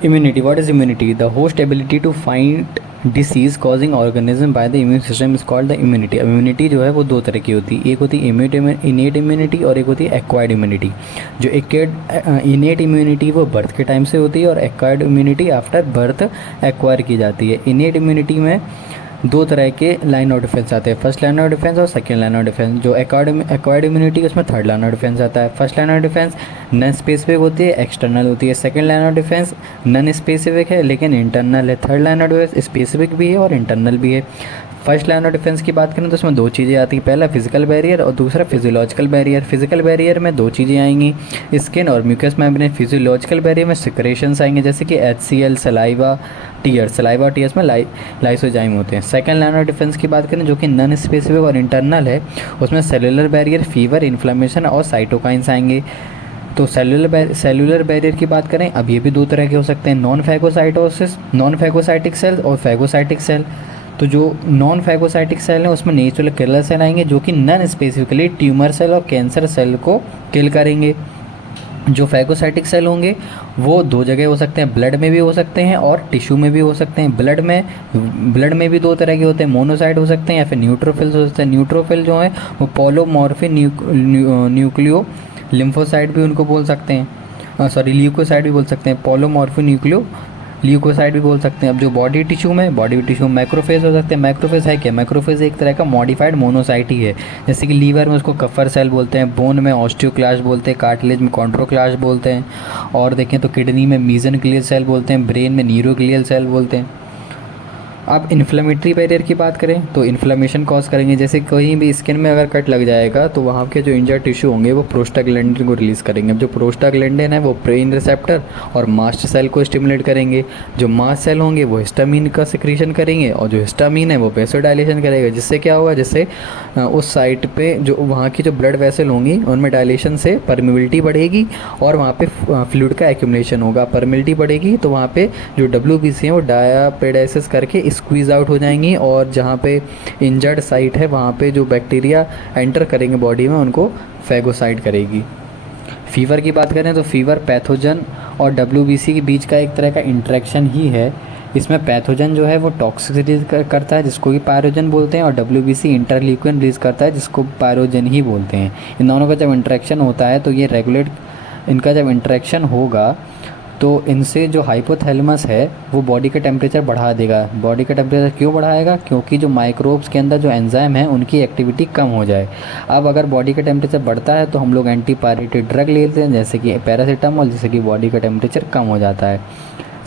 Immunity. What is immunity? The host ability to fight disease causing organism by the immune system is called the immunity. Immunity जो है वो दो तरह की होती है, एक होती है इनेट इम्यूनिटी और एक होती है एक्वायर्ड इम्यूनिटी। जो इनेट इम्यूनिटी वो बर्थ के टाइम से होती है और acquired immunity after birth acquire की जाती है। इनेट इम्यूनिटी में दो तरह के लाइन ऑफ डिफेंस आते हैं, फर्स्ट लाइन ऑफ डिफेंस और सेकेंड लाइन ऑफ डिफेंस। जो एक्वायर्ड इम्यूनिटी उसमें थर्ड लाइन ऑफ डिफेंस आता है। First line of defence non specific होती है, एक्सटर्नल होती है। Second line of defence non specific है लेकिन इंटरनल है। Third line of defence specific भी है और इंटरनल भी है। फर्स्ट लाइन ऑफ डिफेंस की बात करें तो उसमें दो चीज़ें आती हैं, पहला फिजिकल बैरियर और दूसरा फिजियोलॉजिकल बैरियर। फिजिकल बैरियर में दो चीज़ें आएंगी, स्किन और म्यूकस मेम्ब्रेन। फिजियोलॉजिकल बैरियर में सिक्रेशंस आएंगे जैसे कि HCl, सलाइवा, टीयर्स। सलाइवा और टीयर्स में लाइसोजाइम होते हैं। सेकंड लाइन ऑफ डिफेंस की बात करें जो कि नॉन स्पेसिफिक और इंटरनल है, उसमें सेलुलर बैरियर, फीवर, इन्फ्लेमेशन और साइटोकाइंस आएंगे। तो सेलुलर बैरियर की बात करें, अब ये भी दो तरह के हो सकते हैं, नॉन फैगोसाइटिक सेल और फैगोसाइटिक सेल। तो जो नॉन फैगोसाइटिक सेल है उसमें नेचुरल किलर सेल आएंगे जो कि नॉन स्पेसिफिकली ट्यूमर सेल और कैंसर सेल को किल करेंगे। जो फैगोसाइटिक सेल होंगे वो दो जगह हो सकते हैं, ब्लड में भी हो सकते हैं और टिश्यू में भी हो सकते हैं। ब्लड में भी दो तरह के होते हैं, मोनोसाइट हो सकते हैं या फिर न्यूट्रोफिल्स हो सकते हैं। न्यूट्रोफिल जो है वो पोलोमॉर्फिक न्यूक्लियो लिम्फोसाइट भी उनको बोल सकते हैं, ल्यूकोसाइट भी बोल सकते हैं, पोलोमॉर्फिक ल्यूकोसाइट भी बोल सकते हैं। अब जो बॉडी टिश्यू में मैक्रोफेज हो सकते हैं। मैक्रोफेज है क्या? मैक्रोफेज एक तरह का मॉडिफाइड मोनोसाइट ही है। जैसे कि लीवर में उसको कफर सेल बोलते हैं, बोन में ऑस्टियोक्लास्ट बोलते हैं, कार्टिलेज में कॉन्ड्रोक्लास्ट बोलते हैं, और देखें तो किडनी में मीजनग्लियल सेल बोलते हैं, ब्रेन में न्यूरोग्लियल सेल बोलते हैं। अब इन्फ्लेमेटरी बैरियर की बात करें तो इन्फ्लेमेशन कॉज करेंगे, जैसे कहीं भी स्किन में अगर कट लग जाएगा तो वहाँ के जो इंजर्ड टिश्यू होंगे वो प्रोस्टाग्लैंडिन को रिलीज़ करेंगे। अब जो प्रोस्टाग्लैंडिन है वो ब्रेन रिसेप्टर और मास्ट सेल को स्टिमुलेट करेंगे। जो मास्ट सेल होंगे वो हिस्टामीन का सिक्रीशन करेंगे और जो हिस्टामीन है वो वेसोडाइलेशन करेगा, जिससे क्या होगा, जिससे उस साइट पे जो वहाँ की जो ब्लड वेसल होंगी उनमें डायलेशन से परमिबिलिटी बढ़ेगी और वहाँ पे फ्लूइड का एक्यूमुलेशन होगा। परमिबिलिटी बढ़ेगी तो वहाँ पे जो WBC है वो डायापेडाइसिस करके स्क्वीज़ आउट हो जाएंगी और जहाँ पे इंजर्ड साइट है वहाँ पे जो बैक्टीरिया एंटर करेंगे बॉडी में उनको फैगोसाइट करेगी। फीवर की बात करें तो फीवर पैथोजन और WBC के बीच का एक तरह का इंटरेक्शन ही है। इसमें पैथोजन जो है वो टॉक्सिक रिलीज करता है जिसको कि पायरोजन बोलते हैं, और WBC इंटरल्यूकिन रिलीज करता है जिसको पायरोजन ही बोलते हैं। इन दोनों का जब इंटरेक्शन होता है तो ये रेगुलेट, इनका जब इंटरेक्शन होगा तो इनसे जो हाइपोथैलेमस है वो बॉडी का टेम्परेचर बढ़ा देगा। बॉडी का टेम्परेचर क्यों बढ़ाएगा? क्योंकि जो माइक्रोब्स के अंदर जो एंजाइम है उनकी एक्टिविटी कम हो जाए। अब अगर बॉडी का टेम्परेचर बढ़ता है तो हम लोग एंटीपायरेटिक ड्रग ले लेते हैं जैसे कि पैरासीटामोल, जिससे कि बॉडी का टेम्परेचर कम हो जाता है।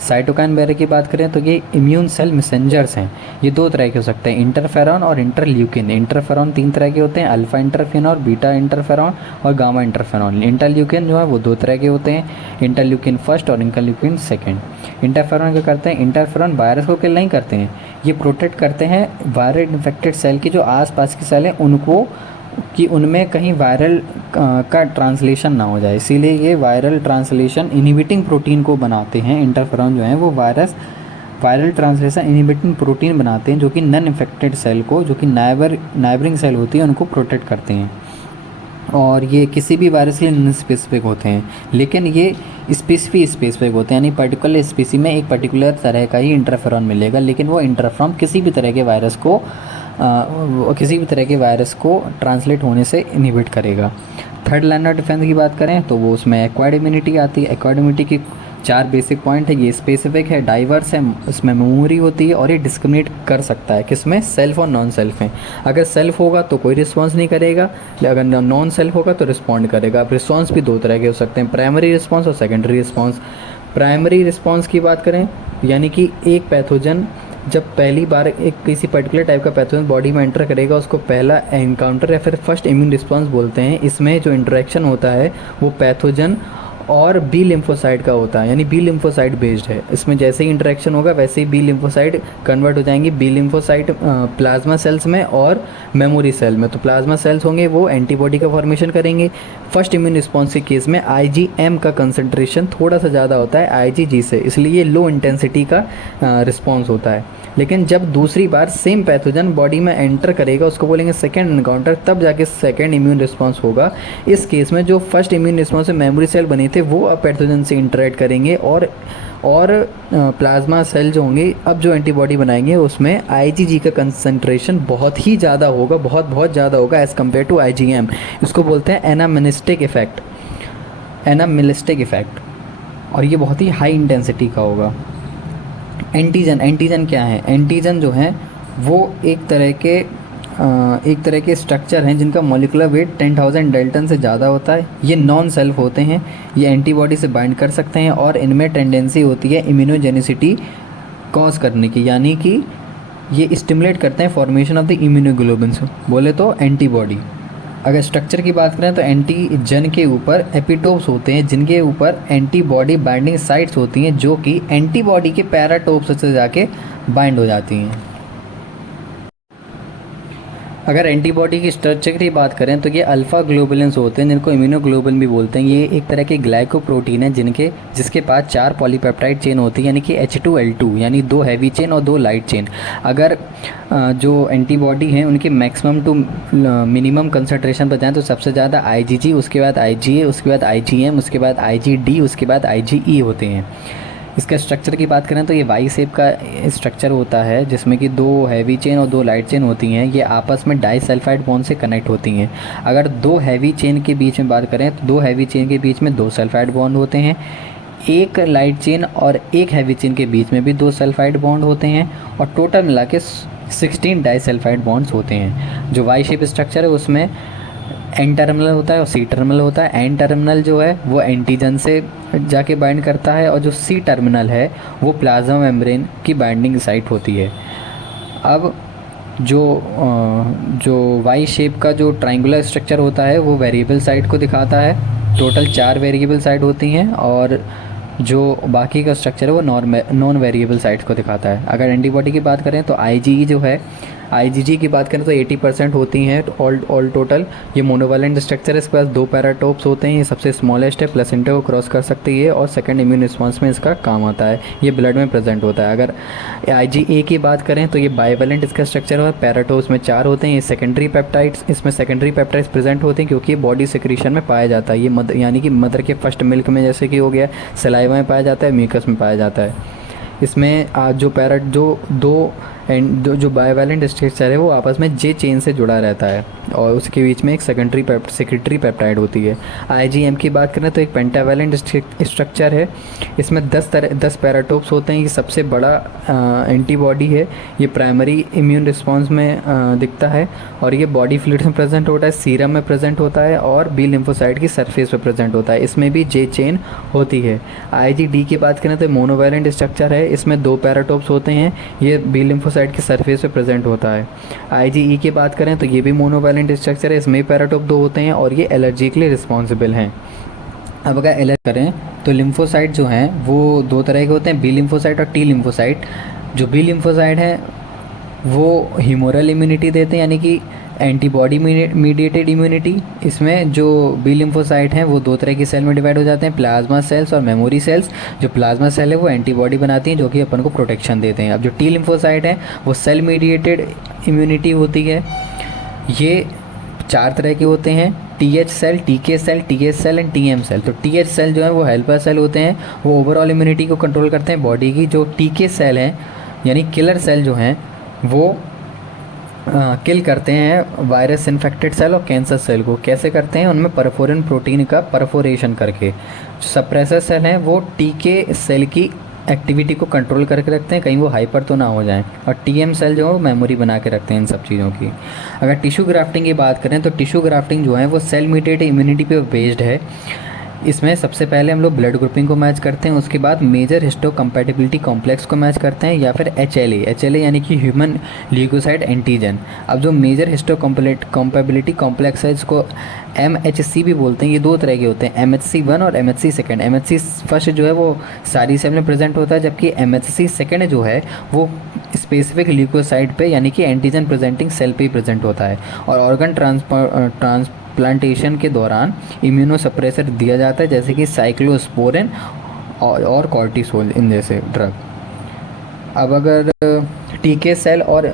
साइटोकाइन बैरियर की बात करें तो ये इम्यून सेल मैसेंजर्स हैं। ये दो तरह के हो सकते हैं, इंटरफेरॉन और इंटरल्यूकिन। इंटरफेरॉन तीन तरह के होते हैं, अल्फा इंटरफेरॉन और बीटा इंटरफेरॉन और गामा इंटरफेरॉन। इंटरल्यूकिन जो है वो दो तरह के होते हैं, इंटरल्यूकिन फर्स्ट और इंटरल्यूकिन सेकेंड। इंटरफेरॉन क्या करते हैं? इंटरफेरॉन वायरस को किल नहीं करते हैं, ये प्रोटेक्ट करते हैं वायरल इन्फेक्टेड सेल की जो आसपास की सेल हैं उनको, कि उनमें कहीं वायरल का ट्रांसलेशन ना हो जाए, इसीलिए ये वायरल ट्रांसलेशन इनहिबिटिंग प्रोटीन को बनाते हैं। इंटरफेरॉन जो है वो वायरल ट्रांसलेशन इनहिबिटिंग प्रोटीन बनाते हैं जो कि नॉन इन्फेक्टेड सेल को, जो कि नाइबरिंग सेल होती है, उनको प्रोटेक्ट करते हैं। और ये किसी भी वायरस के लिए नॉन स्पेसिफिक होते हैं, लेकिन ये स्पेसिफिक होते हैं, यानी पर्टिकुलर स्पीसी में एक पर्टिकुलर तरह का ही इंटरफेरॉन मिलेगा, लेकिन वो इंटरफेरॉन किसी भी तरह के वायरस को ट्रांसलेट होने से इनहिबिट करेगा। थर्ड लाइन ऑफ डिफेंस की बात करें तो वो उसमें एक्वायर्ड इम्यूनिटी आती है। एक्वायर्ड इम्यूनिटी की 4 बेसिक पॉइंट है, ये स्पेसिफिक है, डाइवर्स है, इसमें मेमोरी होती है और ये डिस्क्रिमिनेट कर सकता है किसमें? सेल्फ और नॉन सेल्फ हैं। अगर सेल्फ होगा तो कोई रिस्पॉन्स नहीं करेगा, अगर नॉन सेल्फ होगा तो रिस्पॉन्ड करेगा। अब रिस्पॉन्स भी दो तरह के हो सकते हैं, प्राइमरी रिस्पॉन्स और सेकेंडरी रिस्पॉन्स। प्राइमरी रिस्पॉन्स की बात करें यानी कि एक पैथोजन जब पहली बार एक किसी पर्टिकुलर टाइप का पैथोजन बॉडी में एंटर करेगा उसको पहला एनकाउंटर या फिर फर्स्ट इम्यून रिस्पॉन्स बोलते हैं। इसमें जो इंटरेक्शन होता है वो पैथोजन और बी लिम्फोसाइट का होता है, यानी बी लिम्फोसाइट बेस्ड है। इसमें जैसे ही इंटरेक्शन होगा वैसे ही बी लिम्फोसाइट कन्वर्ट हो जाएंगी। बी लिम्फोसाइट प्लाज्मा सेल्स में और मेमोरी सेल में। तो प्लाज्मा सेल्स होंगे वो एंटीबॉडी का फॉर्मेशन करेंगे। फर्स्ट इम्यून रिस्पॉन्स के केस में IgM का कंसंट्रेशन थोड़ा सा ज़्यादा होता है IgG से, इसलिए लो इंटेंसिटी का रिस्पॉन्स होता है। लेकिन जब दूसरी बार सेम पैथोजन बॉडी में एंटर करेगा उसको बोलेंगे सेकेंड एनकाउंटर, तब जाके सेकेंड इम्यून रिस्पॉन्स होगा। इस केस में जो फर्स्ट इम्यून रिस्पॉन्स में मेमोरी सेल बनी थे वो अब पैथोजन से इंटरेक्ट करेंगे और प्लाज्मा सेल जो होंगे अब जो एंटीबॉडी बनाएंगे उसमें आईजीजी का कंसंट्रेशन बहुत ही ज़्यादा होगा, बहुत बहुत ज़्यादा होगा एज़ कम्पेयर टू आईजीएम। इसको बोलते हैं एनामिलिस्टिक इफेक्ट, एनामिलिस्टिक इफेक्ट, और ये बहुत ही हाई इंटेंसिटी का होगा। एंटीजन क्या है? एंटीजन जो है वो एक तरह के स्ट्रक्चर हैं जिनका मॉलिक्यूलर वेट 10,000 डाल्टन से ज़्यादा होता है। ये नॉन सेल्फ होते हैं, ये एंटीबॉडी से बाइंड कर सकते हैं और इनमें टेंडेंसी होती है इम्यूनोजेनिसिटी कॉज करने की, यानी कि ये स्टिमुलेट करते हैं फॉर्मेशन ऑफ द इम्यूनोग्लोबिन, बोले तो एंटीबॉडी। अगर स्ट्रक्चर की बात करें तो एंटीजन के ऊपर एपिटोप्स होते हैं जिनके ऊपर एंटीबॉडी बाइंडिंग साइट्स होती हैं जो कि एंटीबॉडी के पैराटोप्स से जाके बाइंड हो जाती हैं। अगर एंटीबॉडी की स्ट्रक्चर की बात करें तो ये अल्फ़ा ग्लोबुलिन्स होते हैं जिनको इम्यूनोग्लोबुलिन भी बोलते हैं। ये एक तरह के ग्लाइकोप्रोटीन है जिसके पास 4 पॉलीपेप्टाइड चेन होती है, यानी कि H2L2, यानी 2 हैवी चेन और 2 लाइट चेन। अगर जो एंटीबॉडी हैं उनके मैक्सिमम टू मिनिमम कंसंट्रेशन पर जाएँ तो सबसे ज़्यादा IgG, उसके बाद IgA, उसके बाद IgM, उसके बाद IgD, उसके बाद IgE होते हैं। इसका स्ट्रक्चर की बात करें तो ये वाई शेप का स्ट्रक्चर होता है जिसमें कि 2 हैवी चेन और 2 लाइट चेन होती हैं। ये आपस में डाइसल्फाइड बॉन्ड से कनेक्ट होती हैं। अगर 2 हैवी चेन के बीच में बात करें तो 2 हैवी चेन के बीच में 2 सल्फाइड बॉन्ड होते हैं। एक लाइट चेन और एक हैवी चेन के बीच में भी 2 सल्फाइड बॉन्ड होते हैं और टोटल मिला के 16 डाइसल्फाइड बॉन्ड्स होते हैं। जो वाई शेप स्ट्रक्चर है उसमें एन टर्मिनल होता है और सी टर्मिनल होता है। एन टर्मिनल जो है वो एंटीजन से जाके बाइंड करता है और जो सी टर्मिनल है वो प्लाज्मा मेम्ब्रेन की बाइंडिंग साइट होती है। अब जो वाई शेप का जो ट्रायंगुलर स्ट्रक्चर होता है वो वेरिएबल साइट को दिखाता है। टोटल 4 वेरिएबल साइट होती हैं और जो बाकी का स्ट्रक्चर है वो नॉन वेरिएबल साइट्स को दिखाता है। अगर एंटीबॉडी की बात करें तो IgE जो है, IgG की बात करें तो 80% होती हैं ऑल टोटल। ये मोनोवैलेंट स्ट्रक्चर है, इसके पास 2 पैराटोप्स होते हैं। ये सबसे स्मॉलेस्ट है, प्लेसेंटा को क्रॉस कर सकती है और सेकंड इम्यून रिस्पॉन्स में इसका काम आता है। ये ब्लड में प्रेजेंट होता है। अगर IgA की बात करें तो ये बाइवैलेंट इसका स्ट्रक्चर है, पैराटोप्स में 4 होते हैं। ये सेकेंडरी पेप्टाइड्स, इसमें सेकेंडरी पेप्टाइड्स प्रेजेंट होते हैं क्योंकि ये बॉडी सेक्रीशन में पाया जाता है। ये यानी कि मदर के फर्स्ट मिल्क में जैसे कि हो गया, सलाइवा में पाया जाता है, म्यूकस में पाया जाता है। इसमें जो बाइवैलेंट स्ट्रक्चर है वो आपस में जे चेन से जुड़ा रहता है और उसके बीच में एक सेक्रेटरी पेप्टाइड होती है। IgM की बात करें तो एक पेंटावैलेंट स्ट्रक्चर है। इसमें 10 पैराटोप्स होते हैं। ये सबसे बड़ा एंटीबॉडी है। ये प्राइमरी इम्यून रिस्पॉन्स में दिखता है और ये बॉडी फ्लूइड्स में प्रेजेंट होता है, सीरम में प्रेजेंट होता है और बी लिम्फोसाइट की सरफेस पे प्रेजेंट होता है। इसमें भी जे चेन होती है। IgD की बात करें तो मोनोवैलेंट स्ट्रक्चर है। इसमें 2 पैराटोप्स होते हैं। ये बी लिम्फोसाइट की सरफेस पे प्रेजेंट होता है। IgE की बात करें तो ये भी मोनोवैलेंट स्ट्रक्चर है। इसमें पैराटोप 2 होते हैं और ये एलर्जी के लिए रिस्पॉन्सिबल हैं। अब अगर एलर्जी करें तो लिम्फोसाइट जो हैं वो 2 तरह के होते हैं, बी लिम्फोसाइट और टी लिम्फोसाइट। जो बी लिम्फोसाइट है वो ह्यूमोरल इम्यूनिटी देते हैं, यानी कि एंटीबॉडी मीडिएटेड इम्यूनिटी। इसमें जो बी लिम्फोसाइट हैं वो 2 तरह की सेल में डिवाइड हो जाते हैं, प्लाज्मा सेल्स और मेमोरी सेल्स। जो प्लाज्मा सेल है वो एंटीबॉडी बनाती हैं जो कि अपन को प्रोटेक्शन देते हैं। अब जो टी लिम्फोसाइट है वो सेल मीडिएटेड इम्यूनिटी होती है। ये 4 तरह के होते हैं, TH cell, TK cell, TH cell and TM cell. तो TH सेल जो है वो हेल्पर सेल होते हैं, वो ओवरऑल इम्यूनिटी को कंट्रोल करते हैं बॉडी की। जो TK सेल हैं यानी किलर सेल जो हैं वो किल करते हैं वायरस इन्फेक्टेड सेल और कैंसर सेल को। कैसे करते हैं? उनमें परफोरिन प्रोटीन का परफोरेशन करके। जो सप्रेसर सेल हैं वो TK सेल की एक्टिविटी को कंट्रोल करके रखते हैं, कहीं वो हाइपर तो ना हो जाएं। और TM सेल जो है वो मेमोरी बना के रखते हैं इन सब चीज़ों की। अगर टिश्यू ग्राफ्टिंग की बात करें तो टिश्यू ग्राफ्टिंग जो है वो सेल मीडिएटेड इम्यूनिटी पे बेस्ड है। इसमें सबसे पहले हम लोग ब्लड ग्रुपिंग को मैच करते हैं, उसके बाद मेजर हिस्टोकम्पैटिबिलिटी कॉम्प्लेक्स को मैच करते हैं या फिर HLA यानी कि ह्यूमन ल्यूकोसाइट एंटीजन। अब जो मेजर हिस्टोकम्पैटिबिलिटी कॉम्प्लेक्स है इसको MHC भी बोलते हैं। ये 2 तरह के होते हैं, MHC1 और MHC सेकेंड। MHC फर्स्ट जो है वो सारी सेल में प्रेजेंट होता है, जबकि MHC सेकेंड जो है वो स्पेसिफिक ल्यूकोसाइट पे यानी कि एंटीजन प्रेजेंटिंग सेल पे ही प्रेजेंट होता है। और ऑर्गन ट्रांसप्लांटेशन के दौरान इम्यूनोसप्रेसर दिया जाता है जैसे कि साइक्लोस्पोरिन और कॉर्टिसोल इन जैसे ड्रग। अब अगर TK सेल और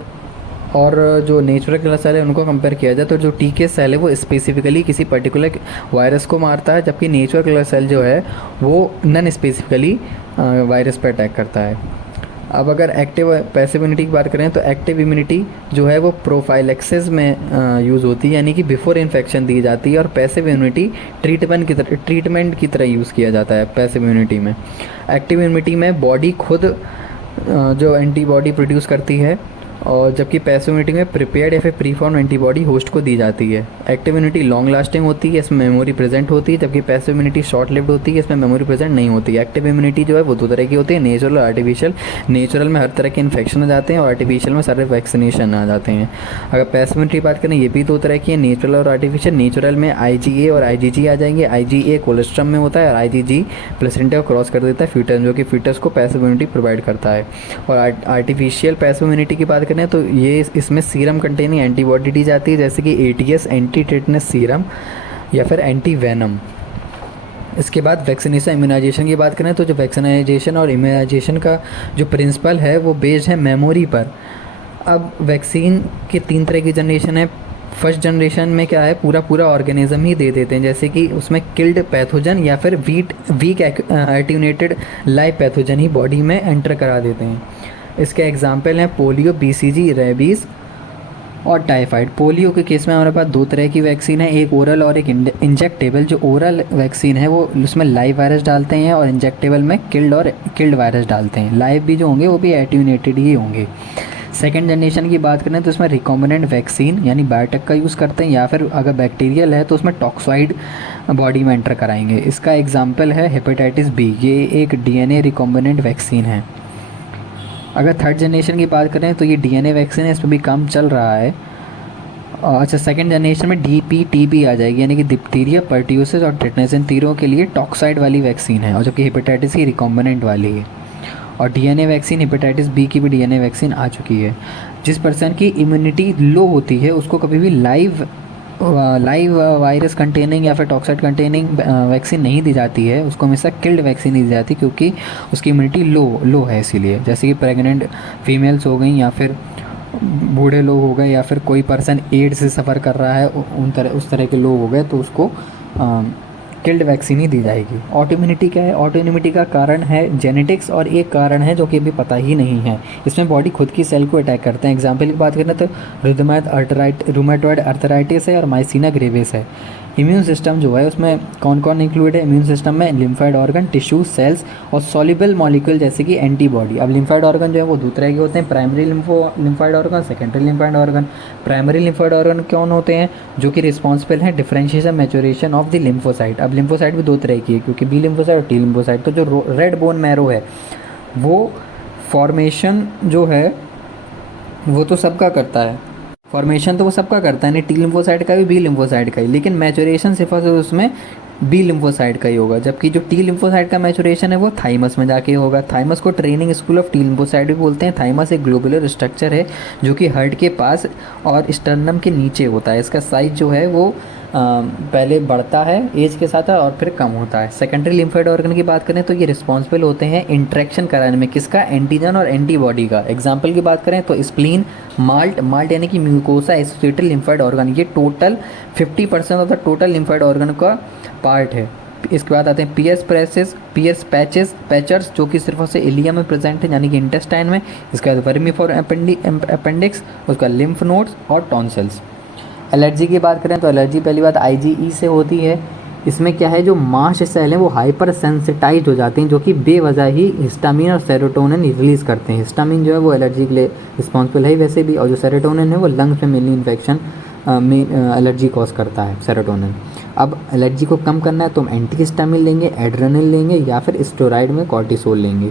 और जो नेचुरल किलर सेल है उनको कंपेयर किया जाए तो जो टीके सेल है वो स्पेसिफिकली किसी पर्टिकुलर वायरस को मारता है, जबकि नेचुरल किलर सेल जो है वो नॉन स्पेसिफिकली वायरस पर अटैक करता है। अब अगर एक्टिव पैसिव इम्यूनिटी की बात करें तो एक्टिव इम्यूनिटी जो है वो प्रोफाइलेक्सिस में यूज़ होती है, यानी कि बिफोर इन्फेक्शन दी जाती है, और पैसिव इम्यूनिटी ट्रीटमेंट की तरह यूज़ किया जाता है पैसिव इम्यूनिटी में। एक्टिव इम्यूनिटी में बॉडी खुद जो एंटीबॉडी प्रोड्यूस करती है, और जबकि पैसिव इम्यूनिटी में प्रिपेयर्ड या फिर प्रीफॉर्म एंटीबॉडी होस्ट को दी जाती है। एक्टिव इम्यूनिटी लॉन्ग लास्टिंग होती है, इसमें मेमोरी प्रेजेंट होती है, जबकि पैसिव इम्यूनिटी शॉर्ट लिव्ड होती है, इसमें मेमोरी प्रेजेंट नहीं होती है। एक्टिव इम्यूनिटी जो है वो दो तरह की होती है, नेचुरल और आर्टिफिशियल। नेचुरल में हर तरह के इन्फेक्शन आ जाते हैं और आर्टिफिशियल में सारे वैक्सीनेशन आ जाते हैं। अगर पैसिव इम्यूनिटी की बात करें, ये भी दो तरह की है, नेचुरल और आर्टिफिशियल। नेचुरल में IgA और IgG आ जाएंगे। IgA कोलेस्ट्रम में होता है और IgG प्लेसेंटा को क्रॉस कर देता है फीटस, जो कि फीटस को पैसिव इम्यूनिटी प्रोवाइड करता है। और आर्टिफिशियल पैसिव इम्यूनिटी की बात करें तो ये इसमें सीरम कंटेनिंग एंटीबॉडी दी जाती है, जैसे कि ATS एंटी टेटनस सीरम या फिर एंटी वेनम। इसके बाद वैक्सीनेशन इम्यूनाइजेशन की बात करें तो जो वैक्सीनाइजेशन और इम्यूनाइजेशन का जो प्रिंसिपल है वो बेस्ड है मेमोरी पर। अब वैक्सीन के 3 तरह की जनरेशन है। फर्स्ट जनरेशन में क्या है, पूरा ऑर्गेनिज्म ही दे देते हैं, जैसे कि उसमें किल्ड पैथोजन या फिर वीक एट्यूनेटेड लाइव पैथोजन ही बॉडी में एंटर करा देते हैं। इसके एग्जाम्पल हैं पोलियो, BCG, रेबीज़ और टाइफाइड। पोलियो के केस में हमारे पास 2 तरह की वैक्सीन है, एक ओरल और एक इंजेक्टेबल। जो ओरल वैक्सीन है वो उसमें लाइव वायरस डालते हैं और इंजेक्टेबल में किल्ड वायरस डालते हैं। लाइव भी जो होंगे वो भी एट्यूनेटेड ही होंगे। सेकेंड जनरेशन की बात करें तो इसमें रिकॉम्बिनेंट वैक्सीन यानी बायोटेक का यूज़ करते हैं, या फिर अगर बैक्टीरियल है तो उसमें टॉक्साइड बॉडी में एंटर कराएंगे। इसका एग्जाम्पल है हेपेटाइटिस B, ये एक DNA रिकॉम्बिनेंट वैक्सीन है। अगर थर्ड जनरेशन की बात करें तो ये DNA वैक्सीन है, इस पर भी काम चल रहा है। अच्छा, सेकंड जनरेशन में DPTP आ जाएगी, यानी कि डिप्थीरिया, पर्ट्यूसिस और टेटनस, इन तीनों के लिए टॉक्साइड वाली वैक्सीन है, और जबकि हेपेटाइटिस की रिकॉम्बिनेंट वाली है। और DNA वैक्सीन, हेपेटाइटिस B की भी DNA वैक्सीन आ चुकी है। जिस पर्सन की इम्यूनिटी लो होती है उसको कभी भी लाइव वायरस कंटेनिंग या फिर टॉक्साइड कंटेनिंग वैक्सीन नहीं दी जाती है, उसको हमेशा किल्ड वैक्सीन दी जाती है, क्योंकि उसकी इम्यूनिटी लो है। इसीलिए जैसे कि प्रेग्नेंट फीमेल्स हो गई, या फिर बूढ़े लोग हो गए, या फिर कोई पर्सन एड्स से सफ़र कर रहा है, उस तरह के लोग हो गए, तो उसको किल्ड वैक्सीन ही दी जाएगी। ऑटोइम्यूनिटी क्या है? ऑटोइम्यूनिटी का कारण है जेनेटिक्स, और एक कारण है जो कि अभी पता ही नहीं है। इसमें बॉडी खुद की सेल को अटैक करते हैं। एग्जाम्पल की बात करें तो रूमेटॉइड अर्थराइटिस है और माइसीना ग्रेविस है। इम्यून सिस्टम जो है उसमें कौन कौन इंक्लूड है? इम्यून सिस्टम में लिम्फाइड ऑर्गन, टिश्यू, सेल्स और सॉल्युबल मॉलिक्यूल जैसे कि एंटीबॉडी। अब लिम्फाइड ऑर्गन जो है वो 2 तरह के होते हैं, primary lymphoid organ, secondary lymphoid organ. Primary lymphoid organ कौन होते हैं? जो कि रिस्पॉन्सिबल हैं differentiation maturation of the lymphocyte. अब लिम्फोसाइट भी 2 तरह की है, क्योंकि B लिम्फोसाइट और T लिम्फोसाइट। तो जो रेड बोन मैरो है वो फॉर्मेशन जो है वो तो सबका करता है, फॉर्मेशन तो वो सबका करता है, नहीं T लिम्फोसाइट का भी, B लिम्फोसाइट का ही, लेकिन मैचुरेशन सिर्फ उसमें B लिम्फोसाइट का ही होगा। जबकि जो T लिम्फोसाइट का मैचुरेशन है वो थाइमस में जाके होगा। थाइमस को training school of T lymphocyte भी बोलते हैं। थाइमस एक ग्लोबुलर स्ट्रक्चर है जो कि हार्ट के पास और स्टर्नम के नीचे होता है। इसका साइज जो है वो पहले बढ़ता है एज के साथ और फिर कम होता है। सेकेंडरी लिम्फोइड ऑर्गन की बात करें तो ये रिस्पॉन्सिबल होते हैं इंट्रैक्शन कराने में, किसका? एंटीजन और एंटीबॉडी का। एग्जाम्पल की बात करें तो स्प्लीन, माल्ट यानी कि म्यूकोसा एसोसिएटेड लिम्फोइड ऑर्गन, ये total 50% of the total lymphoid organ का पार्ट है। इसके बाद आते हैं पियर्स पैचर्स, जो कि सिर्फ से इलियम में प्रेजेंट है, यानी कि इंटेस्टाइन में। इसके बाद वर्मीफोर अपेंडिक्स, उसका लिम्फ नोड्स और टॉन्सिल्स। एलर्जी की बात करें तो एलर्जी पहली बात IgE से होती है। इसमें क्या है, जो मांस सेल हैं वो हाइपर सेंसिटाइज हो जाते हैं, जो कि बेवजह ही हिस्टामिन और सेरोटोनिन रिलीज़ करते हैं। हिस्टामिन जो है वो एलर्जी के लिए रिस्पॉन्सिबल है वैसे भी, और जो सेरोटोनिन है वो लंग्स में मेनली इन्फेक्शन में एलर्जी कॉज करता है सेरोटोनिन। अब एलर्जी को कम करना है तो हम एंटी हिस्टामिन लेंगे, एड्रेनल लेंगे, या फिर स्टेरॉइड में कॉर्टिसोल लेंगे।